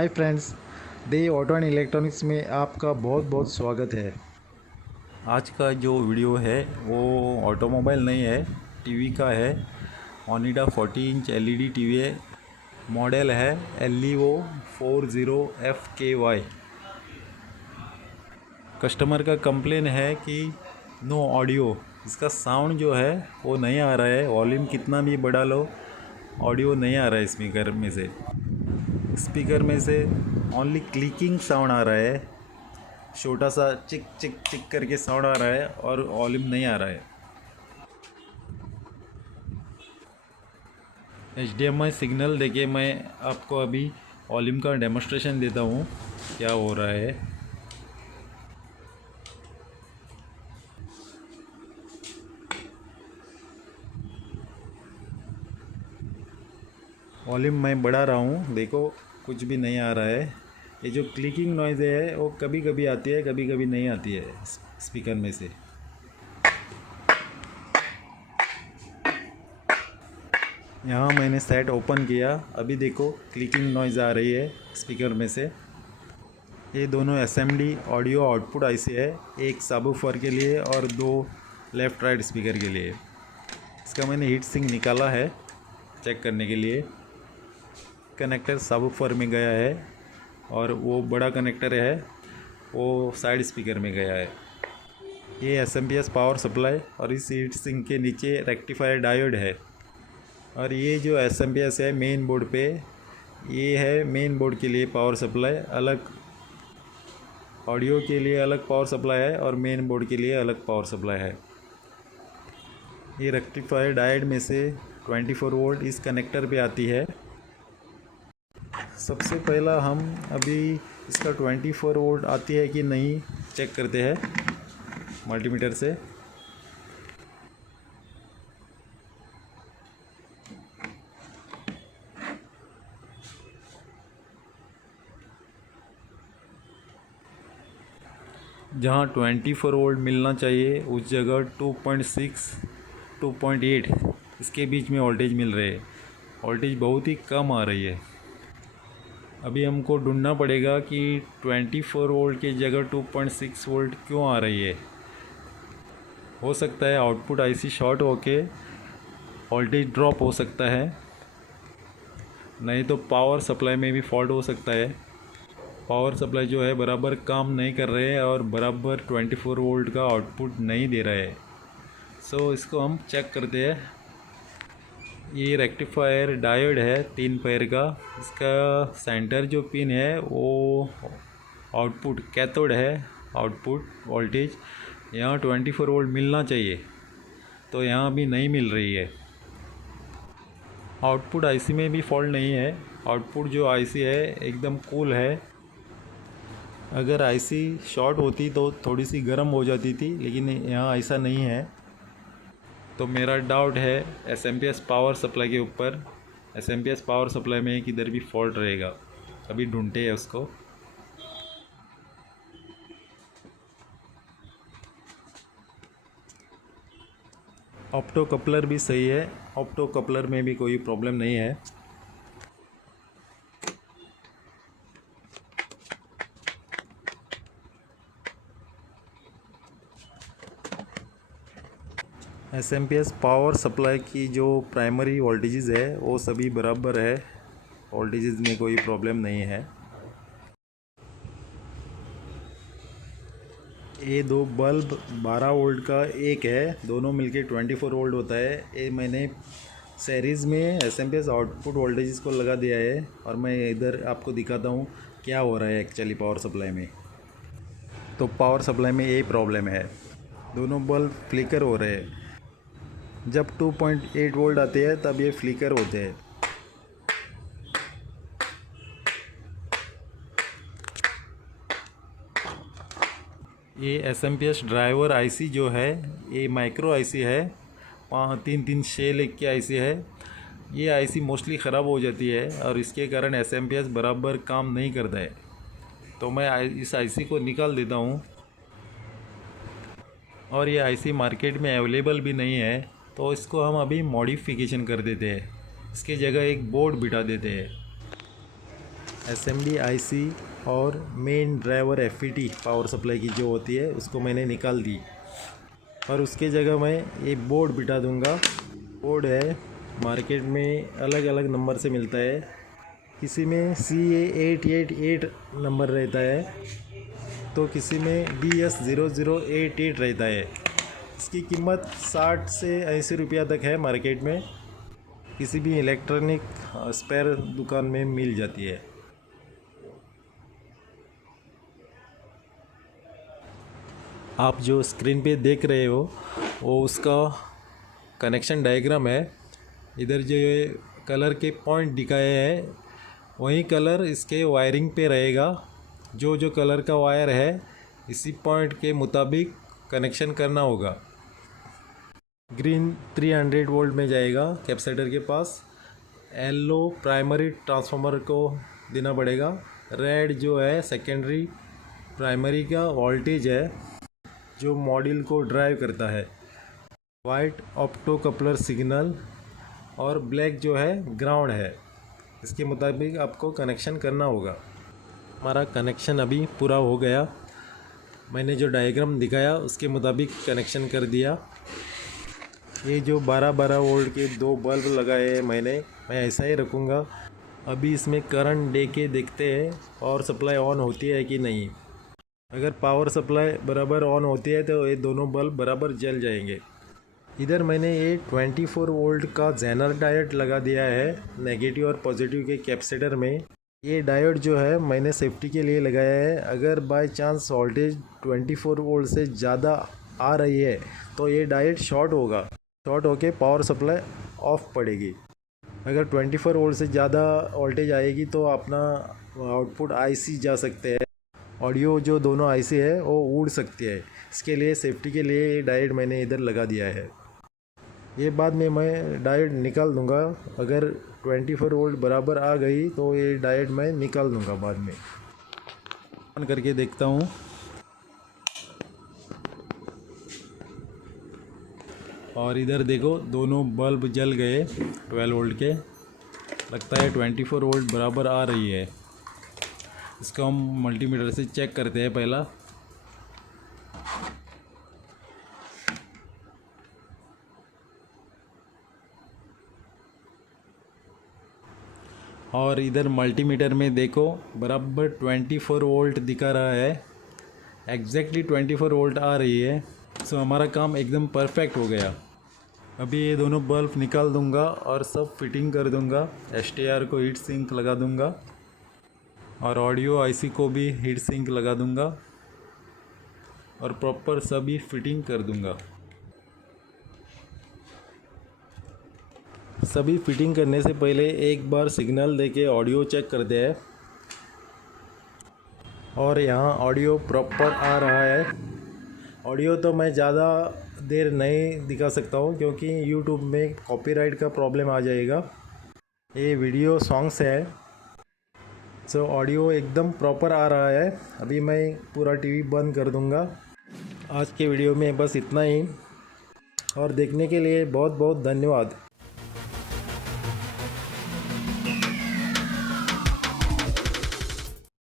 Hi friends, they auto and electronics में आपका बहुत बहुत स्वागत है। आज का जो वीडियो है वो ऑटोमोबाइल नहीं है, टीवी का है। ओनिडा 40 इंच एलईडी टीवी है। मॉडल है LEO 40FKY। कस्टमर का कंप्लेन है कि नो ऑडियो, इसका साउंड जो है वो नहीं आ रहा है। वॉल्यूम कितना भी बढ़ा लो, ऑडियो नहीं आ रहा है स्पीकर में से ओनली क्लिकिंग साउंड आ रहा है। छोटा सा चिक चिक चिक करके साउंड आ रहा है और वॉल्यूम नहीं आ रहा है। HDMI सिग्नल देके मैं आपको अभी वॉल्यूम का डेमोस्ट्रेशन देता हूँ क्या हो रहा है। वॉल्यूम मैं बढ़ा रहा हूँ, देखो कुछ भी नहीं आ रहा है। ये जो क्लिकिंग नॉइज़ है वो कभी कभी आती है, कभी कभी नहीं आती है स्पीकर में से। यहाँ मैंने सेट ओपन किया, अभी देखो क्लिकिंग नॉइज़ आ रही है स्पीकर में से। ये दोनों SMD ऑडियो आउटपुट IC है, एक सबवूफर के लिए और दो लेफ़्ट राइट स्पीकर के लिए। इसका मैंने हीट सिंक निकाला है चेक करने के लिए। कनेक्टर सबवूफर में गया है और वो बड़ा कनेक्टर है वो साइड स्पीकर में गया है। ये SMPS पावर सप्लाई और इस हीट सिंक के नीचे रेक्टिफायर डायोड है। और ये जो SMPS है मेन बोर्ड पे, ये है मेन बोर्ड के लिए पावर सप्लाई। अलग ऑडियो के लिए अलग पावर सप्लाई है और मेन बोर्ड के लिए अलग पावर सप्लाई है। ये रेक्टिफायर डायोड में से 24 वोल्ट इस कनेक्टर पे आती है। सबसे पहला हम अभी इसका 24 वोल्ट आती है कि नहीं चेक करते हैं मल्टीमीटर से। जहाँ 24 वोल्ट मिलना चाहिए उस जगह 2.6 2.8 इसके बीच में वोल्टेज मिल रहे हैं। वोल्टेज बहुत ही कम आ रही है। अभी हमको ढूंढना पड़ेगा कि 24 वोल्ट की जगह 2.6 वोल्ट क्यों आ रही है। हो सकता है आउटपुट IC शॉर्ट होके वोल्टेज ड्रॉप हो सकता है, नहीं तो पावर सप्लाई में भी फॉल्ट हो सकता है। पावर सप्लाई जो है बराबर काम नहीं कर रहे हैं और बराबर 24 वोल्ट का आउटपुट नहीं दे रहा है। सो इसको हम चेक करते हैं। ये रेक्टिफायर डायोड है 3 पेयर का। इसका सेंटर जो पिन है वो आउटपुट कैथोड है। आउटपुट वोल्टेज यहाँ 24 वोल्ट मिलना चाहिए, तो यहाँ भी नहीं मिल रही है। आउटपुट IC में भी फॉल्ट नहीं है। आउटपुट जो IC है एकदम कूल है। अगर IC शॉर्ट होती तो थोड़ी सी गर्म हो जाती थी, लेकिन यहाँ ऐसा नहीं है। तो मेरा डाउट है SMPS पावर सप्लाई के ऊपर। SMPS पावर सप्लाई में किधर भी फॉल्ट रहेगा, अभी ढूंढते हैं उसको। ऑप्टो कपलर भी सही है, ऑप्टो कपलर में भी कोई प्रॉब्लम नहीं है। SMPS पावर सप्लाई की जो प्राइमरी वोल्टेजेस है वो सभी बराबर है, वोल्टेजेस में कोई प्रॉब्लम नहीं है। ये दो बल्ब 12 वोल्ट का एक है, दोनों मिलके 24 वोल्ट होता है। ये मैंने सीरीज़ में SMPS आउटपुट वोल्टेजेस को लगा दिया है और मैं इधर आपको दिखाता हूँ क्या हो रहा है एक्चुअली पावर सप्लाई में। तो पावर सप्लाई में यही प्रॉब्लम है, दोनों बल्ब फ्लिकर हो रहे हैं। जब 2.8 वोल्ट आते हैं तब ये फ्लिकर होते हैं। ये SMPS ड्राइवर IC जो है ये माइक्रो IC है, 336 लेग की IC है। ये IC मोस्टली ख़राब हो जाती है और इसके कारण SMPS बराबर काम नहीं करता है। तो मैं इस IC को निकाल देता हूँ। और ये IC मार्केट में अवेलेबल भी नहीं है, तो इसको हम अभी मॉडिफिकेशन कर देते हैं। इसकी जगह एक बोर्ड बिठा देते हैं। एसएमडी आईसी और main driver FET power supply की जो होती है उसको मैंने निकाल दी और उसके जगह मैं ये बोर्ड बिठा दूंगा। बोर्ड है मार्केट में अलग अलग नंबर से मिलता है, किसी में CA888 नंबर रहता है तो किसी में DS0088 रहता है। इसकी कीमत 60 से 80 रुपया तक है मार्केट में, किसी भी इलेक्ट्रॉनिक स्पेयर दुकान में मिल जाती है। आप जो स्क्रीन पे देख रहे हो वो उसका कनेक्शन डायग्राम है। इधर जो ये कलर के पॉइंट दिखाए हैं वही कलर इसके वायरिंग पे रहेगा। जो जो कलर का वायर है इसी पॉइंट के मुताबिक कनेक्शन करना होगा। ग्रीन 300 वोल्ट में जाएगा कैपेसिटर के पास, येलो प्राइमरी ट्रांसफार्मर को देना पड़ेगा, रेड जो है सेकेंडरी प्राइमरी का वोल्टेज है जो मॉड्यूल को ड्राइव करता है, वाइट ऑप्टो कपलर सिग्नल और ब्लैक जो है ग्राउंड है। इसके मुताबिक आपको कनेक्शन करना होगा। हमारा कनेक्शन अभी पूरा हो गया, मैंने जो डायग्राम दिखाया उसके मुताबिक कनेक्शन कर दिया। ये जो 12-12 वोल्ट के 2 बल्ब लगाए हैं मैं ऐसा ही रखूँगा। अभी इसमें करंट दे के देखते हैं पावर सप्लाई ऑन होती है कि नहीं। अगर पावर सप्लाई बराबर ऑन होती है तो ये दोनों बल्ब बराबर जल जाएंगे। इधर मैंने ये 24 वोल्ट का जेनर डायोड लगा दिया है नेगेटिव और पॉजिटिव के कैपेसिटर में। ये डायोड जो है मैंने सेफ्टी के लिए लगाया है। अगर बाय चांस वोल्टेज 24 वोल्ट से ज़्यादा आ रही है तो ये डायोड शॉर्ट होगा, शॉर्ट होके पावर सप्लाई ऑफ पड़ेगी। अगर 24 वोल्ट से ज़्यादा वोल्टेज आएगी तो अपना आउटपुट आईसी जा सकते हैं, ऑडियो जो दोनों आईसी है वो उड़ सकती है। इसके लिए सेफ्टी के लिए ये डायोड मैंने इधर लगा दिया है। ये बाद में मैं डायोड निकाल दूंगा। अगर 24 वोल्ट बराबर आ गई तो ये डायोड मैं निकाल दूंगा बाद में। ऑन करके देखता हूँ। और इधर देखो दोनों बल्ब जल गए 12 वोल्ट के। लगता है 24 वोल्ट बराबर आ रही है। इसको हम मल्टीमीटर से चेक करते हैं पहला। और इधर मल्टीमीटर में देखो बराबर 24 वोल्ट दिखा रहा है, एग्जैक्टली 24 वोल्ट आ रही है। सो हमारा काम एकदम परफेक्ट हो गया। अभी ये दोनों बल्ब निकाल दूंगा और सब फिटिंग कर दूंगा। STR को हीट सिंक लगा दूंगा और ऑडियो आईसी को भी हीट सिंक लगा दूंगा और प्रॉपर सभी फिटिंग कर दूंगा। सभी फिटिंग करने से पहले एक बार सिग्नल देके ऑडियो चेक करते हैं। और यहाँ ऑडियो प्रॉपर आ रहा है। ऑडियो तो मैं ज़्यादा देर नहीं दिखा सकता हूँ क्योंकि यूट्यूब में कॉपीराइट का प्रॉब्लम आ जाएगा। ये वीडियो सॉन्ग्स है, सो ऑडियो एकदम प्रॉपर आ रहा है। अभी मैं पूरा टीवी बंद कर दूँगा। आज के वीडियो में बस इतना ही और देखने के लिए बहुत बहुत धन्यवाद।